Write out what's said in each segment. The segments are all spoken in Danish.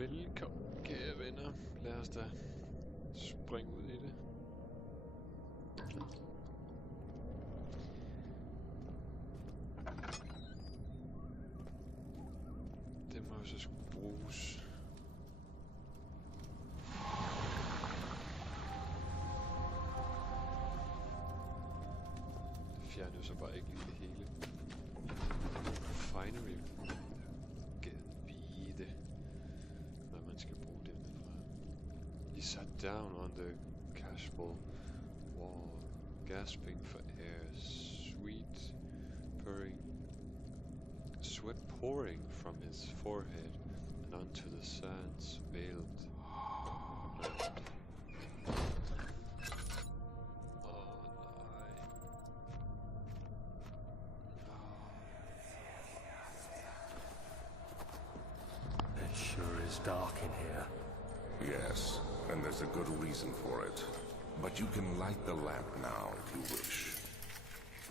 Velkommen, kære venner. Lad os da springe ud i det. Det må jo så skulle bruges. Det fjerner jo så bare ikke lige det hele. Finally. Gad vide, hvad man skal bruge det med fra. He sat down on the casual wall, gasping for air, sweat pouring from his forehead and onto the sands veiled. Dark in here. Yes, and there's a good reason for it. But you can light the lamp now if you wish.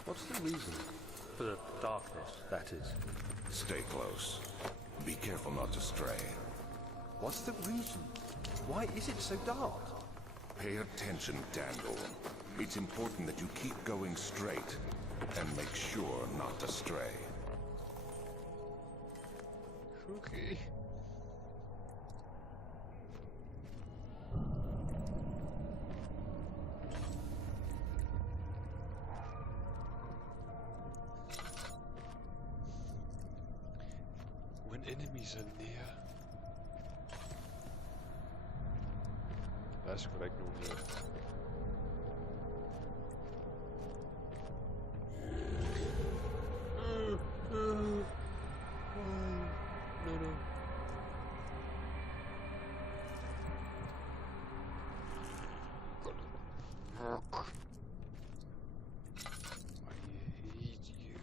What's the reason? For the darkness, that is. Stay close. Be careful not to stray. What's the reason? Why is it so dark? Pay attention, Daniel. It's important that you keep going straight and make sure not to stray. Okay. When enemies are near. Der er sgu da ikke nogen her. No. I hate you.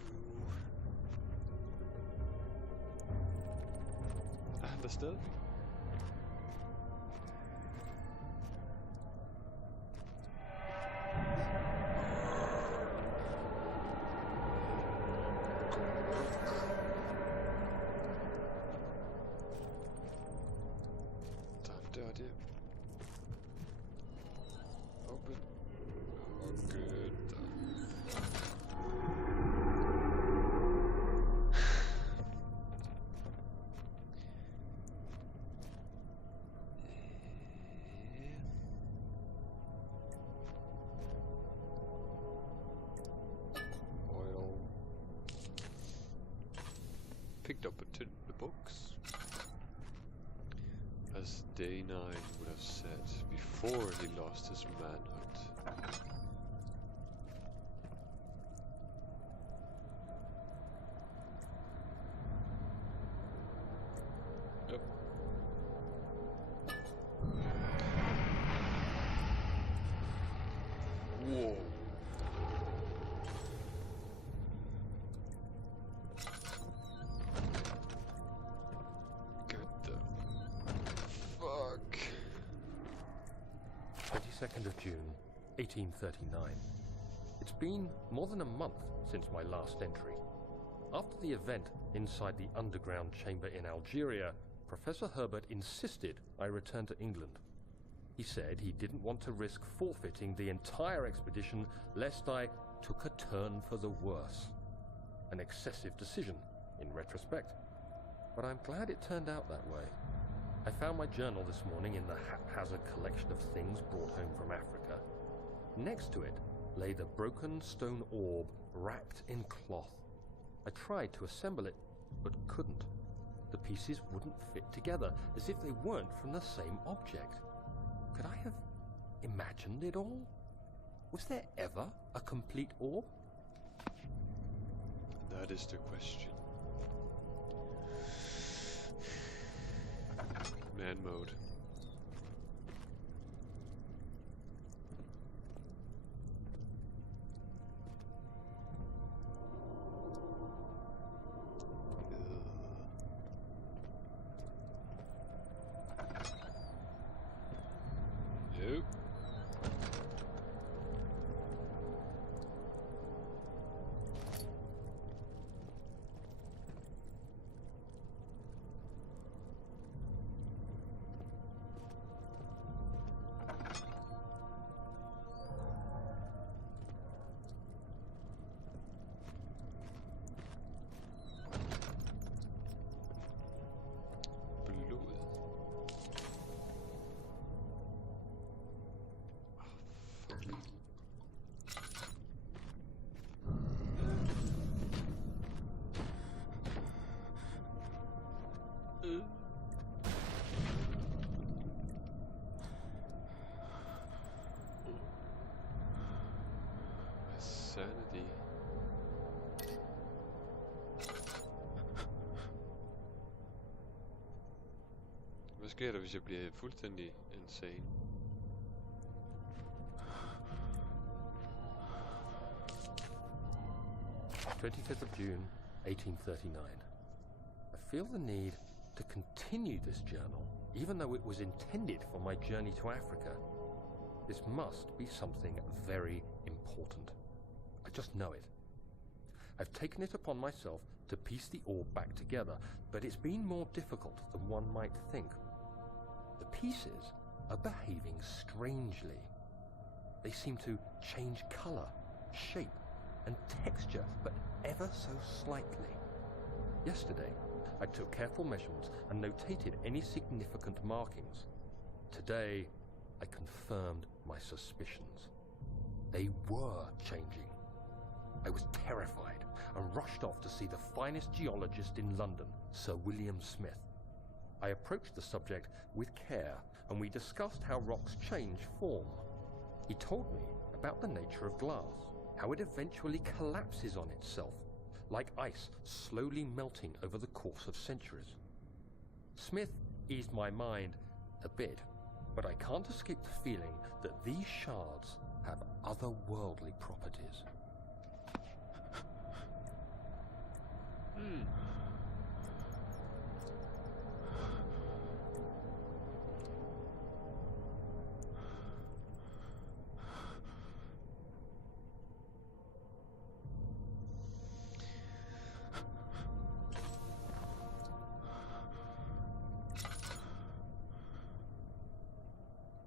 Er han der stadig? Der er en dør der. Open. Okay, picked up the books. As Day 9 would have said before he lost his manhood. Yep. Whoa. Fuck. 22nd of June, 1839. It's been more than a month since my last entry. After the event inside the underground chamber in Algeria, Professor Herbert insisted I return to England. He said he didn't want to risk forfeiting the entire expedition lest I took a turn for the worse. An excessive decision, in retrospect. But I'm glad it turned out that way. I found my journal this morning in the haphazard collection of things brought home from Africa. Next to it lay the broken stone orb wrapped in cloth. I tried to assemble it, but couldn't. The pieces wouldn't fit together, as if they weren't from the same object. Could I have imagined it all? Was there ever a complete orb? That is the question. Man mode. Nope. Sanity. Hvad sker der, hvis jeg bliver fuldstændig insane? "25th of June, 1839. I feel the need to continue this journal, even though it was intended for my journey to Africa. This must be something very important. I just know it. I've taken it upon myself to piece the orb back together, but it's been more difficult than one might think. The pieces are behaving strangely. They seem to change color, shape, and texture, but ever so slightly. Yesterday, I took careful measurements and notated any significant markings. Today, I confirmed my suspicions. They were changing. I was terrified and rushed off to see the finest geologist in London, Sir William Smith. I approached the subject with care, and we discussed how rocks change form. He told me about the nature of glass, how it eventually collapses on itself, like ice slowly melting over the course of centuries. Smith eased my mind a bit, but I can't escape the feeling that these shards have otherworldly properties.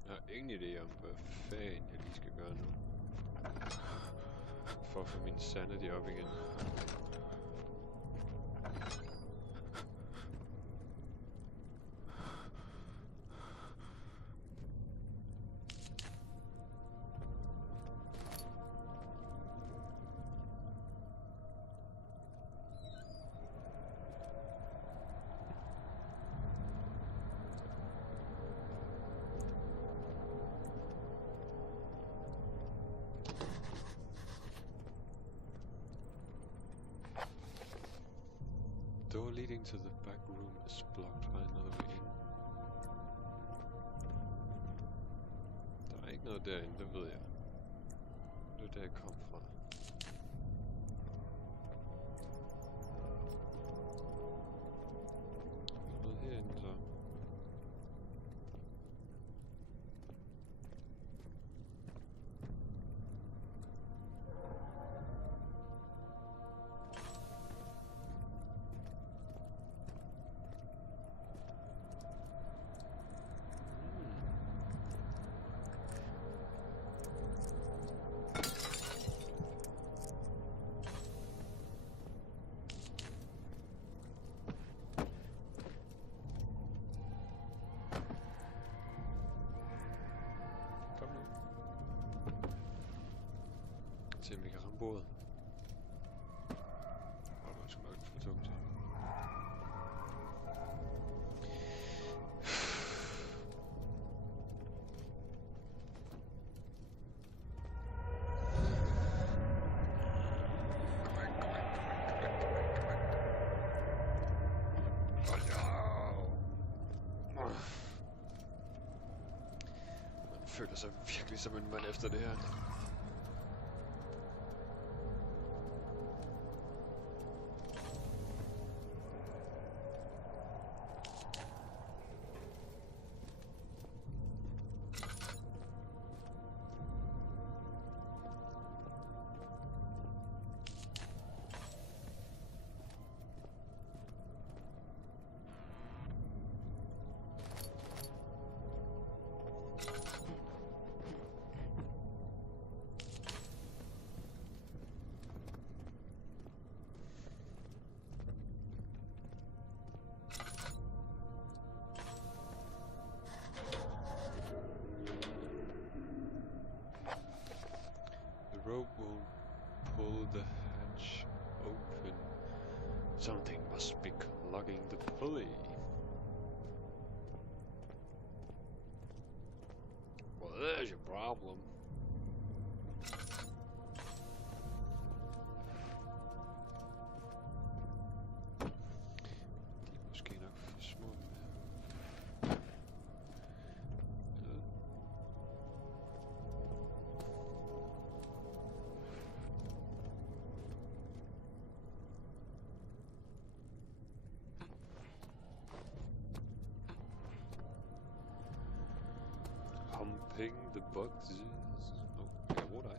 Jeg har ingen idé om, hvad fanden jeg lige skal gøre nu. For at få min sanity op igen. Door leading to the back room is blocked by another way in. Der er ikke noget derinde, det ved jeg. Det er der jeg kom fra. Noget herinde så. Se om vi kan ramme bordet. Og det var sgu nok for tungt. Man føler sig virkelig som en mand efter det her. The rope won't pull the hatch open. Something must be clogging the pulley. there's your problem. De er måske nok for små. Humping the boxes. Oh, jeg bruger dig.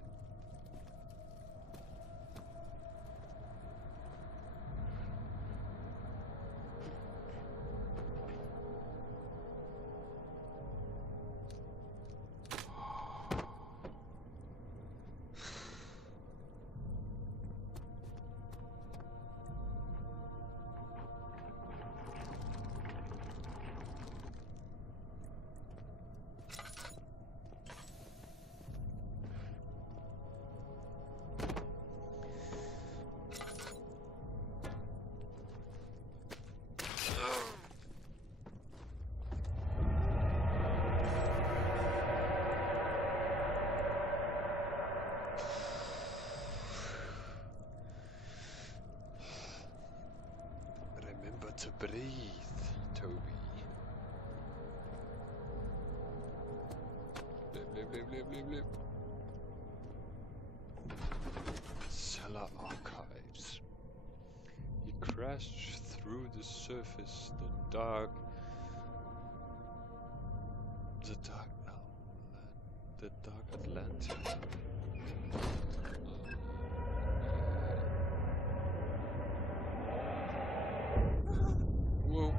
To breathe, Toby. Blip. Cellar archives. He crashed through the surface. The dark Atlantic. Whoa.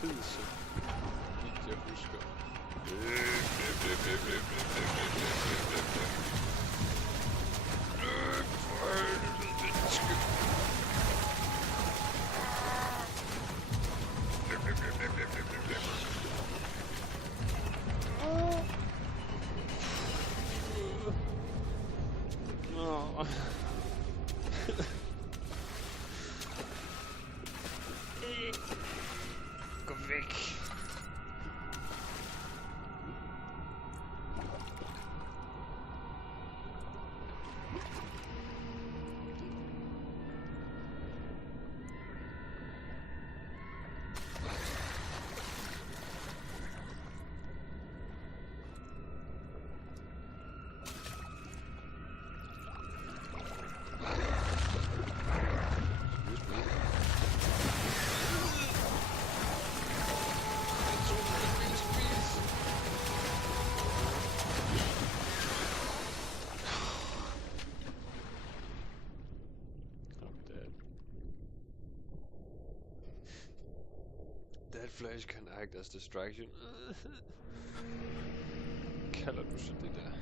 Tid, så vidt jeg husker. Gå væk. That flash can act as distraction. Kalder du så det der?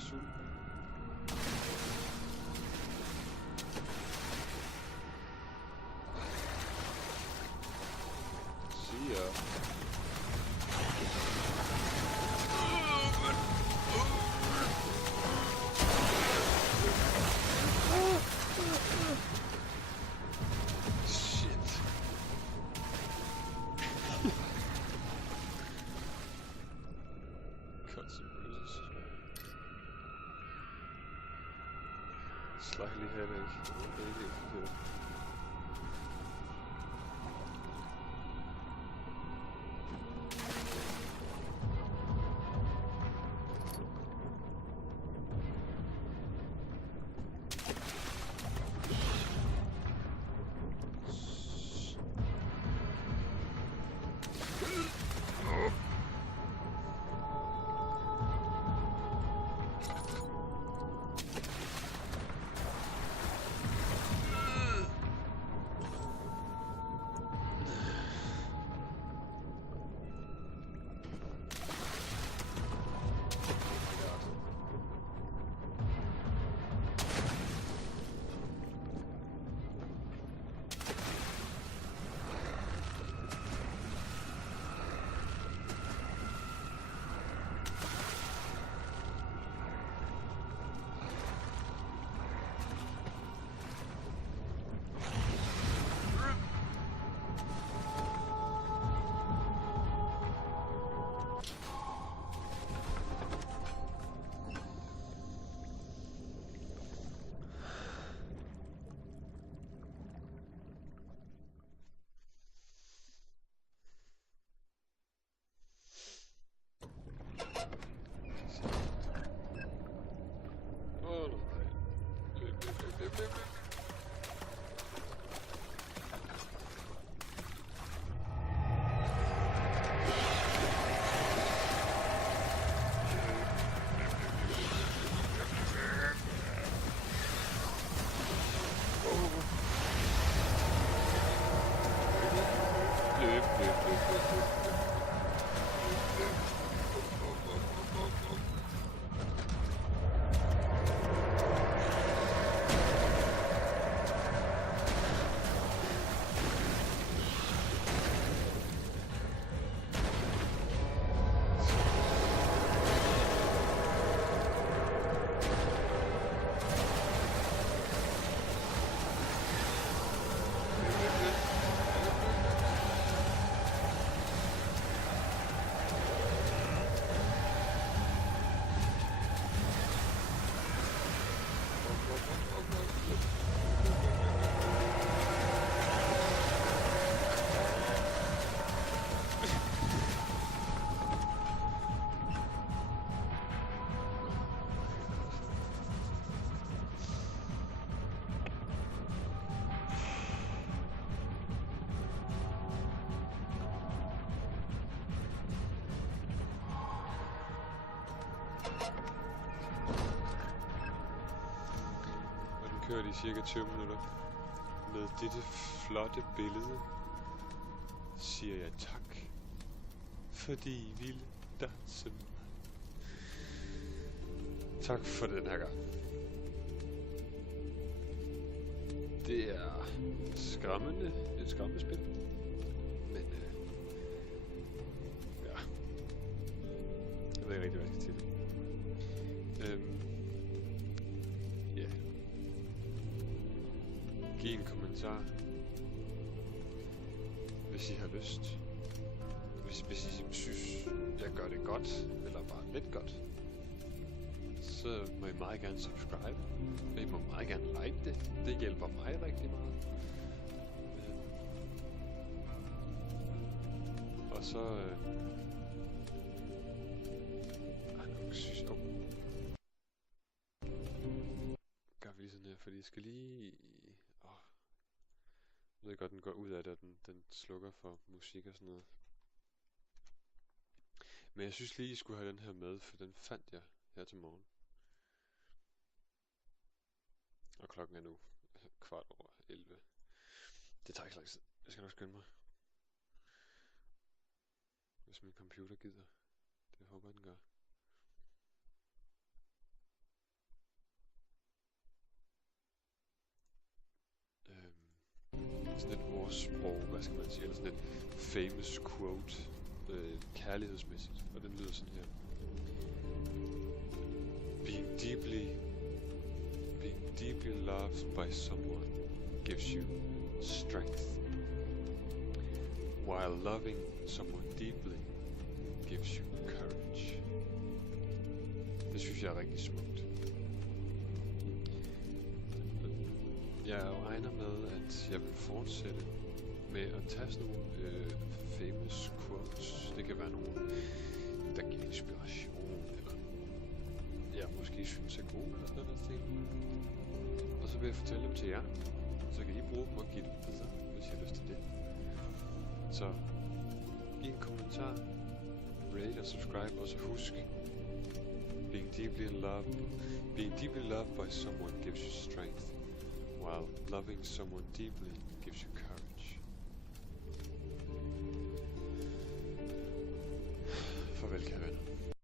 jeg sulten. Sikker. Shit. Cuts and bruises. Slightly headache. Kørt i cirka 20 minutter. Med dette flotte billede siger jeg tak, fordi I ville danse med mig. Tak for den her gang. Det er skræmmende, et skræmmende spil. Men ja, jeg ved ikke rigtig, hvad jeg skal til det. Ja. Giv en kommentar, hvis I har lyst. Hvis I synes, jeg gør det godt, eller bare lidt godt, så må I meget gerne subscribe. Og I må meget gerne like det. Det hjælper mig rigtig meget. Og så... gør vi lige sådan her, fordi jeg skal lige... Jeg ved godt, den går ud af det, og den slukker for musik og sådan noget. Men jeg synes lige, I skulle have den her med, for den fandt jeg her til morgen. Og klokken er nu 11:15. Det tager ikke lang tid. Jeg skal nok skynde mig. Hvis min computer gider. Det håber jeg, den gør. sådan et ordsprog, hvad skal man sige, eller sådan et famous quote, kærlighedsmæssigt, og den lyder sådan her. Being deeply loved by someone gives you strength, while loving someone deeply gives you courage. Det synes jeg er rigtig smukt. Jeg regner med, at jeg vil fortsætte med at tage sådan nogle famous quotes. Det kan være nogle, der giver inspiration, eller jeg måske synes er gode, eller sådan noget ting. Og så vil jeg fortælle dem til jer. Så kan I bruge dem og give dem videre, hvis I har lyst til det. Så i en kommentar, rate og subscribe, og så husk, being deeply loved by someone gives you strength, while loving someone deeply gives you courage. Farvel, kære venner.